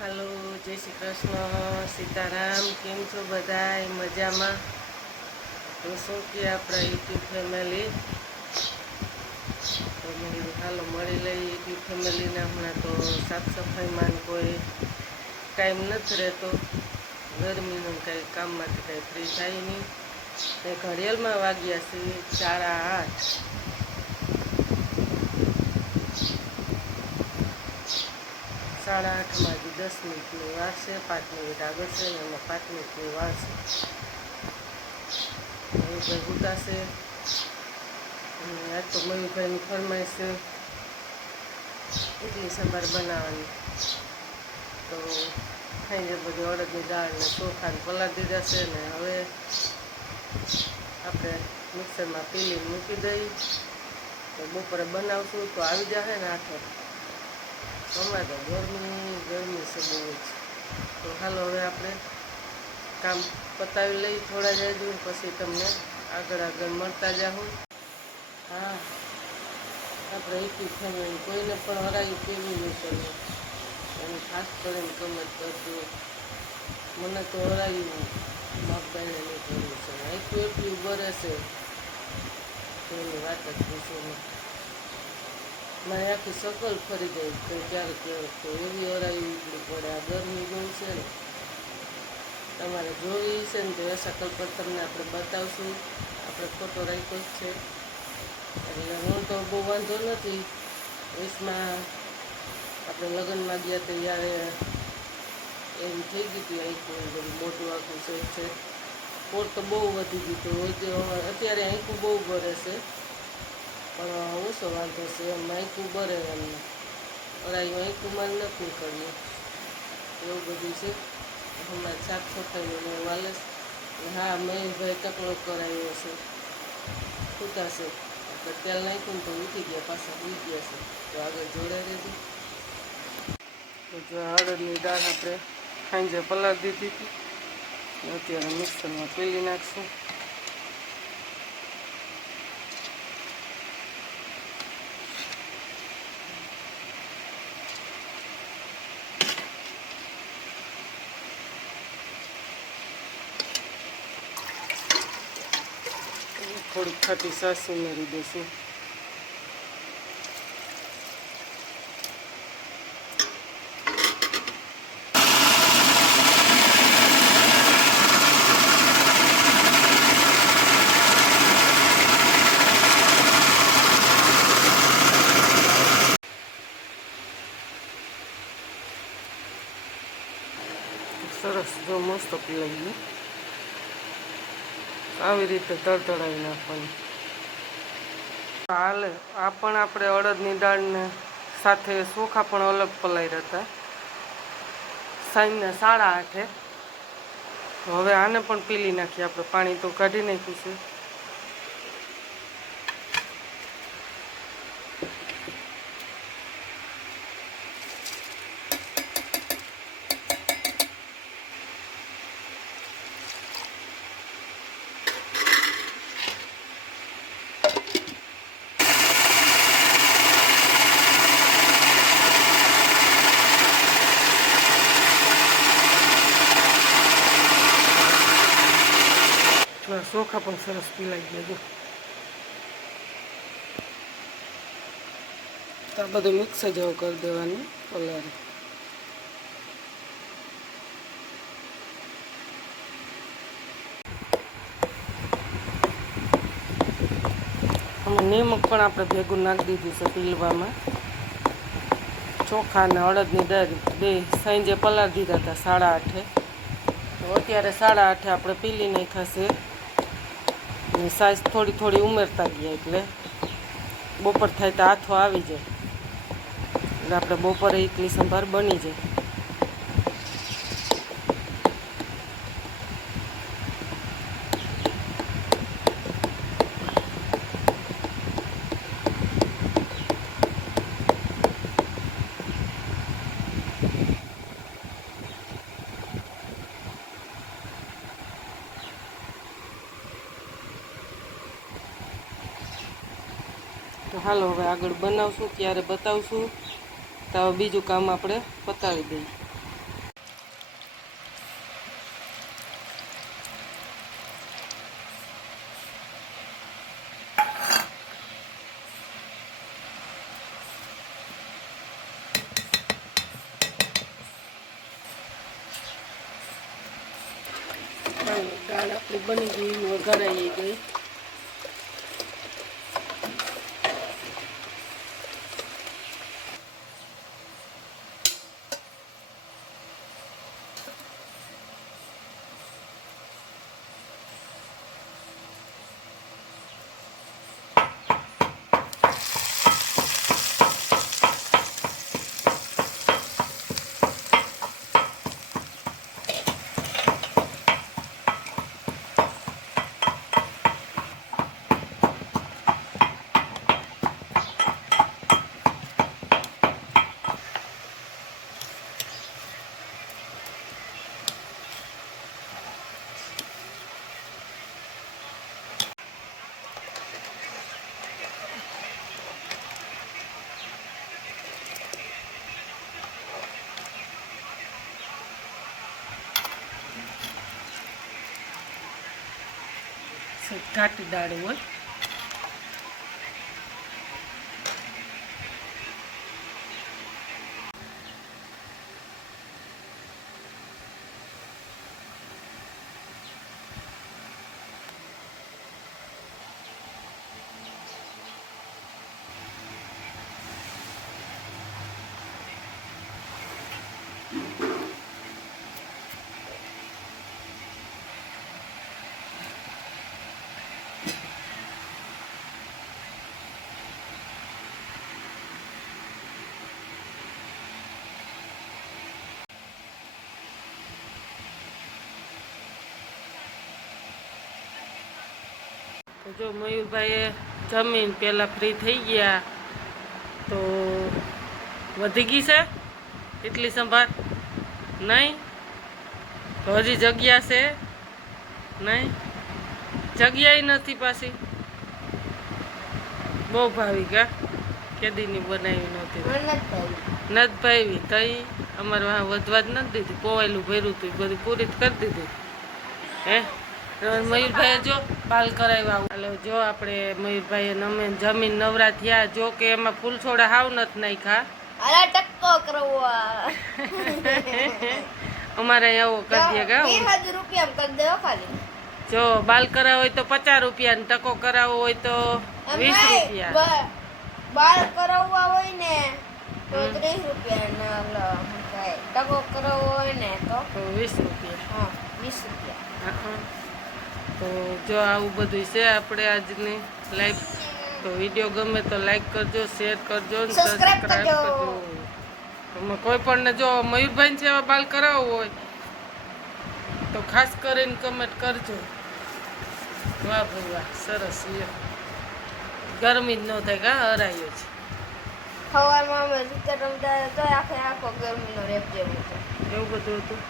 હાલો, જય શ્રી કૃષ્ણ. સીતારામ, કેમ છો બધાય? મજામાં? તો શું કે આપણા યુટ્યુબ ફેમિલી? તો મેં હાલો, મળી લઈ યુટ્યુબ ફેમિલીને. હમણાં તો સાફ સફાઈમાં કોઈ ટાઈમ નથી રહેતો. ગરમીનું કાંઈ કામમાંથી કાંઈ ફ્રી થાય નહીં. તે ઘડિયાળમાં વાગ્યા છે સાડા આઠ. સાડા આઠમાં હજી દસ મિનિટની વાર છે, પાંચ મિનિટ આગળ છે અને એમાં પાંચ મિનિટની વાર છે. મયુરભાઈ ઉતાશે આજ તો મયુરભાઈની ફરમાઈશ છે. ઇડલી સંભાર બનાવવાની. તો ખાઈને બધી અડદની દાળ ને ચોખાને પલાળ દીધા છે ને હવે આપણે મિક્સરમાં પીલી મૂકી દઈ. તો બપોરે બનાવશું તો આવી જશે ને આઠ હમણાં ગરમી ગરમી છે બહુ જ. તો હાલો હવે આપણે કામ પતાવી લઈ થોડા જાય પછી તમને આગળ આગળ મળતા જાઉં હા. આપણે એકી ફેમિલી કોઈને પણ હરાવી કેવી નહીં કરવું એને ખાસ કરીને કમેન્ટ કરજો. મને તો હરાયું માપદાઈને નહીં કરવું છે. આટલું એટલું બરે છે. એની વાત જ પૂછો નહીં. મારે આખી સકલ ફરી ગઈ. તો ક્યારેક એવી હરાવી ઉપડી પડે. આ ગરમી બહુ છે. ને તમારે જોવી છે ને તો એ સકલ પર તમને આપણે બતાવશું. આપણે ફોટો રાખ્યો જ છે. એટલે હું તો બહુ વાંધો નથી. વીસમાં આપણે લગ્નમાં ગયા ત્યારે એમ થઈ ગઈ હતું આંખું બધું મોટું આખું છે પોર તો બહુ વધી ગયું હતું. અત્યારે આંખું બહુ ભરે છે. પણ ઓછો વાંધો છે. એમ આંખું એમને અરાઈ અરાયું આંખુંમાં નથી કર્યું એવું બધું છે. હમણાં સાફ સફાઈનું હું વાલસ હા, મહેશભાઈ ટકલો કરાવ્યો છે. ખૂટાશે આપણે તેલ નાખ્યું તો ઉઠી ગયા પાછા, ઉઈ ગયા છે. તો આગળ જોડે રહેજો. તો જો હળદની દાળ આપણે ખાંજે પલાળ દીધી હતી. અત્યારે મિક્સરમાં પેલી નાખશું. થોડીક ખાટી સાસ ઉમેરી દઈશું સરસ જો મસ્ત પીલાઈ ગયું આવી રીતે તડતડાવી નાખવાની. હાલે, આ પણ આપણે અડદની દાળને સાથે ચોખા પણ અલગ પલાઈ હતા સાંજના સાડા આઠે. હવે આને પણ પીલી નાખીએ આપણે, પાણી તો કાઢી નાખ્યું છે ના, ચોખા પણ સરસ પીલાઈ ગયા જો તો આ બધું મિક્સ જ હવે કરી દેવાનું પલારી આમાં નિમક પણ આપણે ભેગું નાખી દીધું છે પીલવામાં ચોખા અને અડદની દાળ બે સાંજે પલાળી દીધા હતા સાડા આઠે. તો અત્યારે સાડા આઠે આપણે પીલી નાખ્યા છે. અને સાઈઝ થોડી થોડી ઉમેરતા ગયા એટલે બપોર થાય તો હાથો આવી જાય. એટલે આપણે બપોરે ઇડલી સંભાર બની જાય. તો હાલો હવે આગળ બનાવશું ત્યારે બતાવશું. તો બીજું કામ આપણે પતાવી દઈએ. બની ગઈ વઘારાઈ ગઈ. ઘાટી દાળ હોય તો જો મયુરભાઈએ જમીન પહેલાં ફ્રી થઈ ગયા તો વધી ગઈ છે? એટલી સંભાળ? નહીં? તો હજી જગ્યા છે? નહીં? જગ્યાએ નથી પાછી. બહુ ભાવી કા? કેદીની બનાવી નહોતી. નથ ભાવી. તઈ અમારે વધવા જ નથી દીધી. પોવાયેલું ભર્યું હતું બધું પૂરી કરી દીધી. હે? મયુરભાઈએ જો પાલ કરાવ્યા એટલે જો આપણે મયુરભાઈએ નમે જમીન નવરા થયા જો કે એમાં ફૂલ છોડા હાવ નથી નાખ્યા. અરે ટક્કો કરવા અમારે એવો કરી દે ગા રૂપિયા કરી દેવો ખાલી. જો બાલ કરાવો હોય તો પચાસ રૂપિયા ને ટકો કરાવવો હોય તો વીસ રૂપિયા. બાલ કરાવવા હોય ને તો ત્રીસ રૂપિયા ટકો કરાવવો હોય ને તો? વીસ રૂપિયા. હા વીસ રૂપિયા. હા. તો જો આવું બધું છે આપણે આજની લાઈફ તો વીડિયો ગમે તો લાઈક કરજો શેર કરજો ને સબસ્ક્રાઈબ કરજો. તમે કોઈ પણ ને જો મયુરભાઈ એવા બાલ કરાવવો હોય તો ખાસ કરીને કમેન્ટ કરજો. વાહ ભાઈ વાહ સરસ યો ગરમી જ ન થાય કા હરાયો છે. સવારમાં અમે રમતા તો આખે આખો ગરમીનો રેપ જેવું હતું એવું બધું હતું?